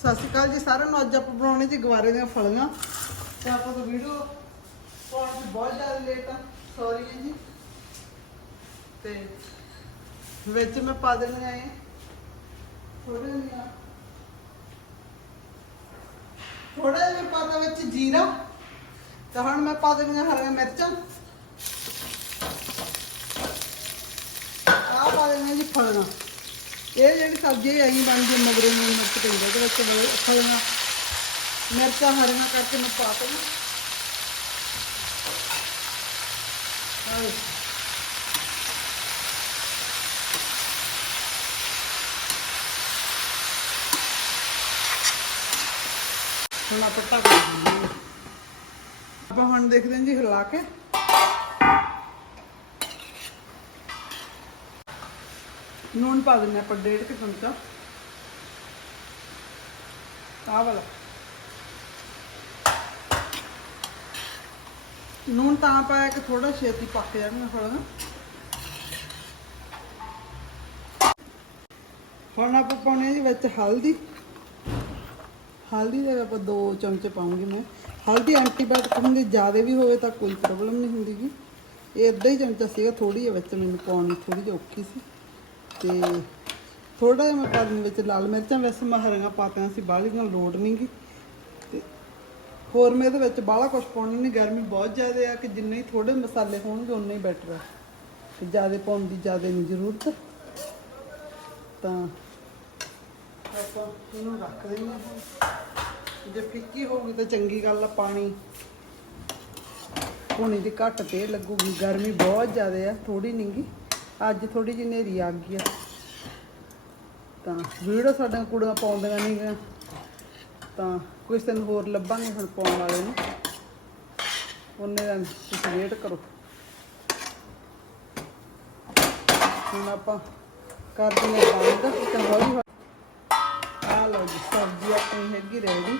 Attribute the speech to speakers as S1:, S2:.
S1: ਸਤਿ ਸ਼੍ਰੀ ਅਕਾਲ ਜੀ ਸਾਰਿਆਂ ਨੂੰ। ਅੱਜ ਆਪਾਂ ਬਣਾਉਣੇ ਜੀ ਗਵਾਰੇ ਦੀਆਂ ਫਲੀਆਂ। ਤੇ ਆਪਾਂ ਤਾਂ ਵੀਡੀਓ ਪਾਉਣ ਦੀ ਬਹੁਤ ਜ਼ਿਆਦਾ ਲੇਟ ਆ। ਸੌਰੀ ਜੀ। ਤੇ ਵਿੱਚ ਮੈਂ ਪਾ ਦੇਣੀ ਆਏ ਥੋੜੇ ਜਿਹਾ ਥੋੜਾ ਜਿਹਾ ਪਾ ਤਾ ਵਿੱਚ ਜੀਰਾ। ਤੇ ਹੁਣ ਮੈਂ ਪਾ ਦੇਣੀਆਂ ਹਰੀਆਂ ਮਿਰਚਾਂ। ਆਹ ਪਾ ਦੇਣੀਆਂ ਜੀ ਫਲੀਆਂ। ਇਹ ਜਿਹੜੀ ਸਬਜ਼ੀ ਆਈ ਬਣਦੀ ਮਗਰੇ ਨੂੰ ਮਿਰਚ ਪੈਂਦਾ ਤੇ ਵਿੱਚ ਉਹ ਫਲੀਆਂ ਮਿਰਚਾਂ ਹਰੀਆਂ ਕਰਕੇ ਮੈਂ ਪਾ ਤਾ ਆਹ ਹੁਣ ਆਪਾਂ ਢੱਕ ਦਿੰਦੇ ਹਾਂ। ਆਪਾਂ ਹੁਣ ਦੇਖਦੇ ਹਾਂ ਜੀ ਹਿਲਾ ਕੇ। ਨੂਨ ਪਾ ਦਿੰਦੇ ਆਪਾਂ ਡੇਢ ਕੁ ਚਮਚਾ। ਆਹ ਵਾਲਾ। ਨੂਨ ਤਾਂ ਪਾਇਆ ਕਿ ਥੋੜਾ ਛੇਤੀ ਪੱਕ ਜਾਣਾ ਫਲ ਹੁਣ ਆਪਾਂ ਪਾਉਣੇ ਆ ਜੀ ਵਿੱਚ ਹਲਦੀ। ਹਲਦੀ ਦੇ ਆਪਾਂ 2 ਚਮਚੇ ਪਾਉਂਗੀ ਮੈਂ। ਹਲਦੀ ਐਂਟੀਬਾਇਓਟਿਕ ਹੁੰਦੀ, ਜ਼ਿਆਦਾ ਵੀ ਹੋਵੇ ਤਾਂ ਕੋਈ ਪ੍ਰੋਬਲਮ ਨਹੀਂ ਹੁੰਦੀ ਗੀ। ਇਹ ਅੱਧਾ ਹੀ ਚਮਚਾ ਸੀਗਾ ਥੋੜੀ ਜਿਹੀ ਵਿੱਚ ਮੈਨੂੰ ਪਾਉਣੀ ਥੋੜੀ ਜਿਹੀ ਔਖੀ ਸੀ। ਤੇ ਥੋੜਾ ਜਿਹਾ ਮੈਂ ਪਾ ਦਿੰਦੀ ਵਿੱਚ ਲਾਲ ਮਿਰਚਾਂ, ਵੈਸੇ ਮੈਂ ਹਰੀਆਂ ਪਾਤੀਆਂ ਸੀ ਬਾਹਲੀਆਂ ਲੋੜ ਨਹੀਂ ਗੀ। ਤੇ ਹੋਰ ਮੈਂ ਇਹਦੇ ਵਿੱਚ ਬਾਹਲਾ ਕੁਝ ਪਾਉਣੀ ਨਹੀਂ ਗਰਮੀ ਬਹੁਤ ਜ਼ਿਆਦਾ ਆ ਕਿ ਜਿੰਨੇ ਹੀ ਥੋੜੇ ਮਸਾਲੇ ਹੋਣਗੇ ਉਨੇ ਹੀ ਬੈਟਰ ਆ। ਤੇ ਜ਼ਿਆਦਾ ਪਾਉਣ ਦੀ ਜ਼ਿਆਦਾ ਨਹੀਂ ਜ਼ਰੂਰਤ। ਤਾਂ ਆਪਾਂ ਇਹਨੂੰ ਰੱਖ ਦਿੰਦੇ ਹਾਂ। ਜੇ ਫਿੱਕੀ ਹੋਊਗੀ ਤਾਂ ਚੰਗੀ ਗੱਲ ਆ, ਪਾਣੀ ਹੋਣੀ ਦੀ ਘੱਟ ਤੇ ਲੱਗੂਗੀ। ਗਰਮੀ ਬਹੁਤ ਜ਼ਿਆਦਾ ਆ ਥੋੜੀ ਨਹੀਂਗੀ ਅੱਜ ਥੋੜੀ ਜਿਹੀ ਹਨੇਰੀ ਆ ਗਈ ਆ। ਤਾਂ ਵੀਡੀਓ ਸਾਡੀਆਂ ਕੁੜੀਆਂ ਪਾਉਂਦੀਆਂ ਨਹੀਂ ਗੀਆਂ। ਤਾਂ ਕੁਝ ਦਿਨ ਹੋਰ ਲੱਭਾਂਗੇ ਹੁਣ ਪਾਉਣ ਵਾਲੇ ਨੂੰ। ਉਹਨੇ ਦਾ ਤੁਸੀਂ ਵੇਟ ਕਰੋ। ਹੁਣ ਆਪਾਂ ਕਰ ਦਿੰਦੇ ਬੰਦ। ਤੇ ਹੌਲੀ ਹੌਲੀ ਆ ਲਓ ਜੀ, ਸਬਜ਼ੀ ਆਪਣੀ ਹੈਗੀ ਰੈਡੀ